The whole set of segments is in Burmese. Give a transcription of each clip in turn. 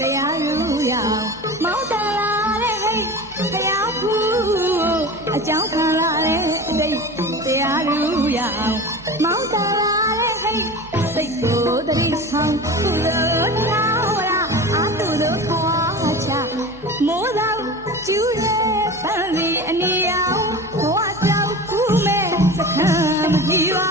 တရားလူရအောင်မောင်းတလာတဲ့ဟိတ်တရားဖူးအကြောင်းခံလာတဲ့အတိတ်တရားလူရအောင်မောင်းတလာတဲ့ဟိတ်စိတ်ကိုတတိဆောင်ကုလို့ထားရအာတုတို့ခွာချမိုးတော်ကျူးရဲ့ပန်းလီအနီအောင်ဘဝကြောက်ကူးမဲ့စခန်းမကြီးပါ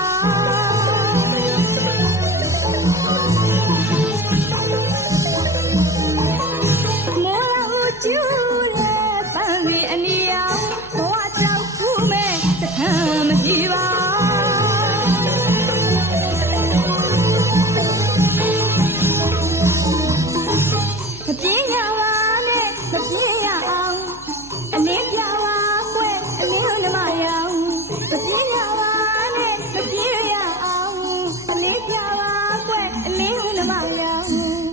ကျူးရဲ့ပန်းလီအနီအောင်ဘဝကြောက်ကူးမဲ့စခန်းမကြီးပါမပြေးရပါနဲ့မပြေးရအောင်အလင်းပြပါကွယ်အလင်းနှမရောင်မပြေးရပါနဲ့မပြေးရအောင်အလင်းပြပါကွယ်အလင်းနှမရောင်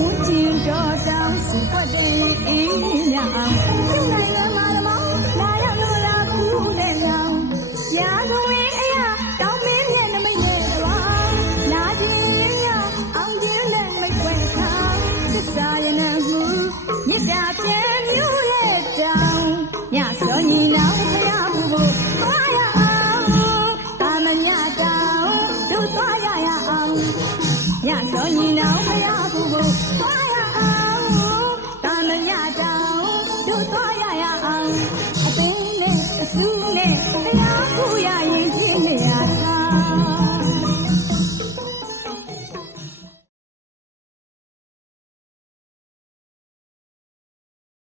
ဦးကျင်တော်တောင်းစုပွက်တဲ့အေးမြအောင်သူ့နိုင်ငံမှာမောင်းလာရောက်လို့လာကူးတဲ့ရောင်ရာဇဝင်အရာတောင်းမင်းရဲ့နမိတ်နဲ့ပါလာခြင်းရအောင်ခြင်းနဲ့မိတ်ွယ်ထားသစ္စာရဏမှုမြစ်တာပြန်မျိုးရဲ့တောင်းညစောညီနောင်ဖရာဘူးဖို့သွားရအောင်တာမညတောင်းတို့သွားရအောင်ညစောညီနောင်ဖရာဘူးဖို့သွားရအောင်တာမညတောင်းတို့သွားရအောင်အသိနဲ့အဆူနဲ့ဖရာဘူးရရင်ချင်းနေရတာ